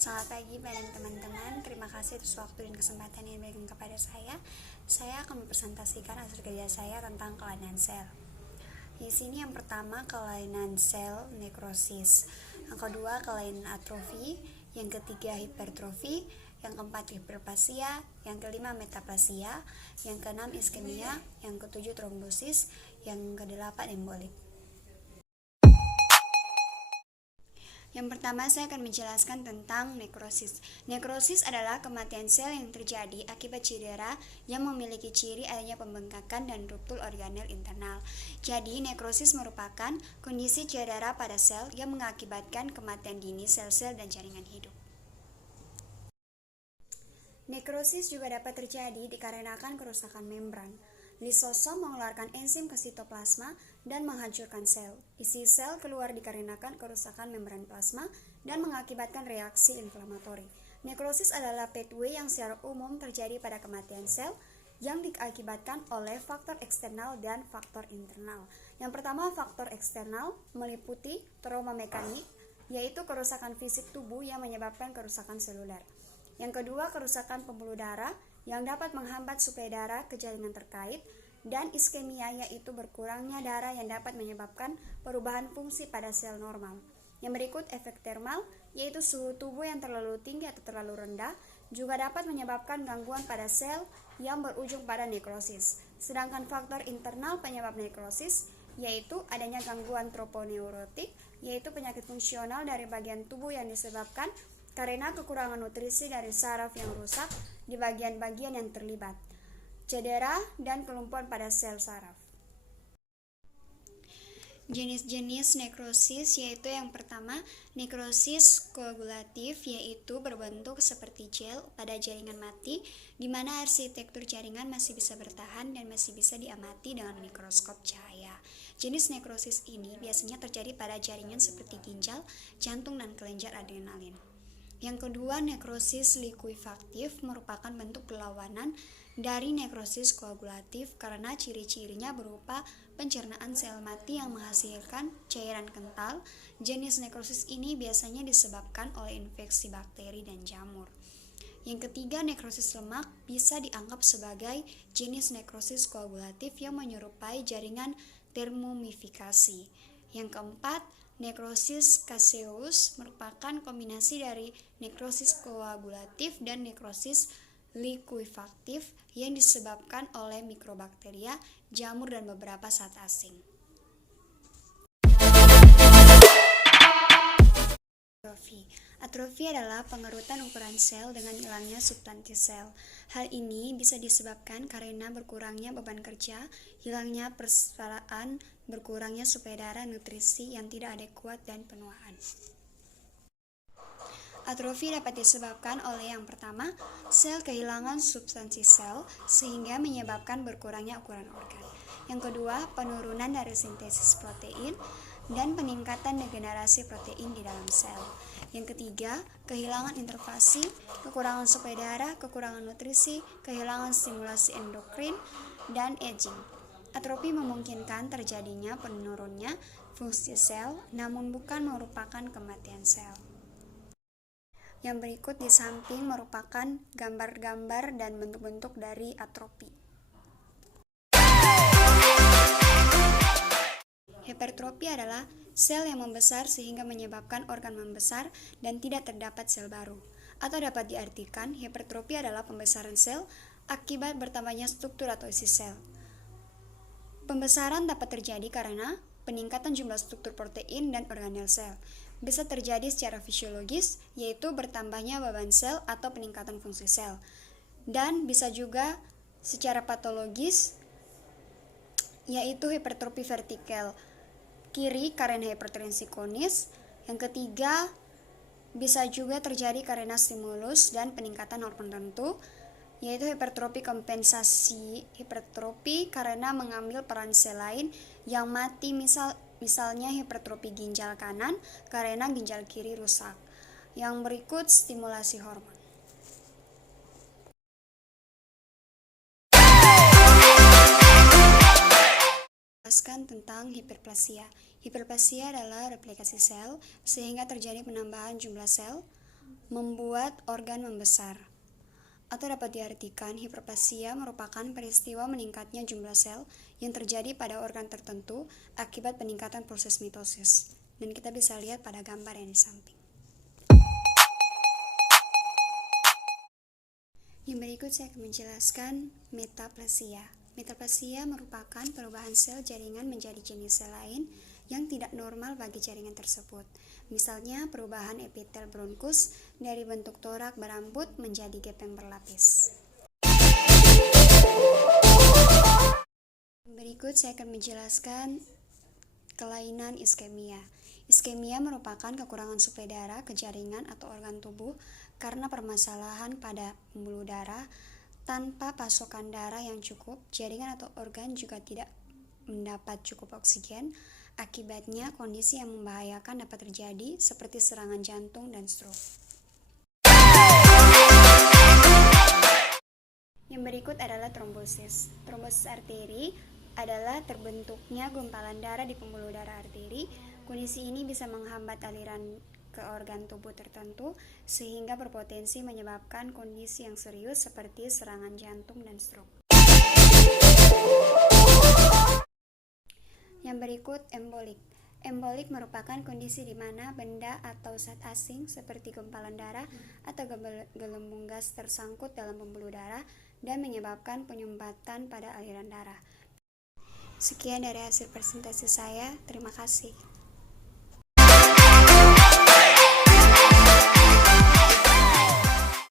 Selamat pagi teman-teman. Terima kasih atas waktu dan kesempatan yang diberikan kepada saya. Saya akan mempresentasikan hasil kerja saya tentang kelainan sel. Di sini yang pertama kelainan sel nekrosis, yang kedua kelainan atrofi, yang ketiga hipertrofi, yang keempat hiperplasia, yang kelima metaplasia, yang keenam iskemia, yang ketujuh trombosis, yang kedelapan embolik. Yang pertama saya akan menjelaskan tentang nekrosis. Nekrosis adalah kematian sel yang terjadi akibat cedera yang memiliki ciri adanya pembengkakan dan ruptur organel internal. Jadi nekrosis merupakan kondisi cedera pada sel yang mengakibatkan kematian dini sel-sel dan jaringan hidup. Nekrosis juga dapat terjadi dikarenakan kerusakan membran. Lisosom mengeluarkan enzim ke sitoplasma dan menghancurkan sel. Isi sel keluar dikarenakan kerusakan membran plasma dan mengakibatkan reaksi inflamatori. Nekrosis adalah pathway yang secara umum terjadi pada kematian sel yang diakibatkan oleh faktor eksternal dan faktor internal. Yang pertama, faktor eksternal meliputi trauma mekanik, yaitu kerusakan fisik tubuh yang menyebabkan kerusakan seluler. Yang kedua, kerusakan pembuluh darah yang dapat menghambat suplai darah ke jaringan terkait, dan iskemia, yaitu berkurangnya darah yang dapat menyebabkan perubahan fungsi pada sel normal. Yang berikut, efek termal, yaitu suhu tubuh yang terlalu tinggi atau terlalu rendah, juga dapat menyebabkan gangguan pada sel yang berujung pada nekrosis. Sedangkan faktor internal penyebab nekrosis, yaitu adanya gangguan troponeurotik, yaitu penyakit fungsional dari bagian tubuh yang disebabkan karena kekurangan nutrisi dari saraf yang rusak di bagian-bagian yang terlibat, cedera, dan kelumpuhan pada sel saraf. Jenis-jenis nekrosis yaitu yang pertama, nekrosis koagulatif, yaitu berbentuk seperti gel pada jaringan mati, di mana arsitektur jaringan masih bisa bertahan dan masih bisa diamati dengan mikroskop cahaya. Jenis nekrosis ini biasanya terjadi pada jaringan seperti ginjal, jantung, dan kelenjar adrenalin. Yang kedua, nekrosis likuifaktif merupakan bentuk perlawanan dari nekrosis koagulatif karena ciri-cirinya berupa pencernaan sel mati yang menghasilkan cairan kental. Jenis nekrosis ini biasanya disebabkan oleh infeksi bakteri dan jamur. Yang ketiga, nekrosis lemak bisa dianggap sebagai jenis nekrosis koagulatif yang menyerupai jaringan termomifikasi. Yang keempat, nekrosis caseus merupakan kombinasi dari nekrosis koagulatif dan nekrosis likuifaktif yang disebabkan oleh mikrobakteria, jamur, dan beberapa zat asing. Atrofi adalah pengerutan ukuran sel dengan hilangnya substansi sel. Hal ini bisa disebabkan karena berkurangnya beban kerja, hilangnya persaraan, berkurangnya suplai darah, nutrisi yang tidak adekuat, dan penuaan. Atrofi dapat disebabkan oleh yang pertama, sel kehilangan substansi sel sehingga menyebabkan berkurangnya ukuran organ. Yang kedua, penurunan dari sintesis protein dan peningkatan degenerasi protein di dalam sel. Yang ketiga, kehilangan interfasi, kekurangan suplai darah, kekurangan nutrisi, kehilangan stimulasi endokrin, dan aging. Atrofi memungkinkan terjadinya penurunnya fungsi sel, namun bukan merupakan kematian sel. Yang berikut di samping merupakan gambar-gambar dan bentuk-bentuk dari atrofi. Hipertrofi adalah sel yang membesar sehingga menyebabkan organ membesar dan tidak terdapat sel baru. Atau dapat diartikan, hipertrofi adalah pembesaran sel akibat bertambahnya struktur atau isi sel. Pembesaran dapat terjadi karena peningkatan jumlah struktur protein dan organel sel. Bisa terjadi secara fisiologis, yaitu bertambahnya beban sel atau peningkatan fungsi sel. Dan bisa juga secara patologis, yaitu hipertrofi vertikal kiri karena hipertensi kronis. Yang ketiga, bisa juga terjadi karena stimulus dan peningkatan hormon tertentu, yaitu hipertrofi kompensasi, hipertrofi karena mengambil peran sel lain yang mati, misalnya hipertrofi ginjal kanan karena ginjal kiri rusak. Yang berikut stimulasi hormon. Jelaskan tentang hiperplasia. Hiperplasia adalah replikasi sel sehingga terjadi penambahan jumlah sel membuat organ membesar. Atau dapat diartikan, hiperplasia merupakan peristiwa meningkatnya jumlah sel yang terjadi pada organ tertentu akibat peningkatan proses mitosis. Dan kita bisa lihat pada gambar yang di samping. Yang berikut saya akan menjelaskan metaplasia. Metaplasia merupakan perubahan sel jaringan menjadi jenis sel lain yang tidak normal bagi jaringan tersebut. Misalnya perubahan epitel bronkus dari bentuk torak berambut menjadi gepeng berlapis. Berikut saya akan menjelaskan kelainan iskemia. Iskemia merupakan kekurangan suplai darah ke jaringan atau organ tubuh karena permasalahan pada pembuluh darah. Tanpa pasokan darah yang cukup, jaringan atau organ juga tidak mendapat cukup oksigen. Akibatnya, kondisi yang membahayakan dapat terjadi seperti serangan jantung dan stroke. Yang berikut adalah trombosis. Trombosis arteri adalah terbentuknya gumpalan darah di pembuluh darah arteri. Kondisi ini bisa menghambat aliran ke organ tubuh tertentu sehingga berpotensi menyebabkan kondisi yang serius seperti serangan jantung dan stroke. Yang berikut embolik. Embolik merupakan kondisi di mana benda atau zat asing seperti gumpalan darah atau gelembung gas tersangkut dalam pembuluh darah dan menyebabkan penyumbatan pada aliran darah. Sekian dari hasil presentasi saya. Terima kasih.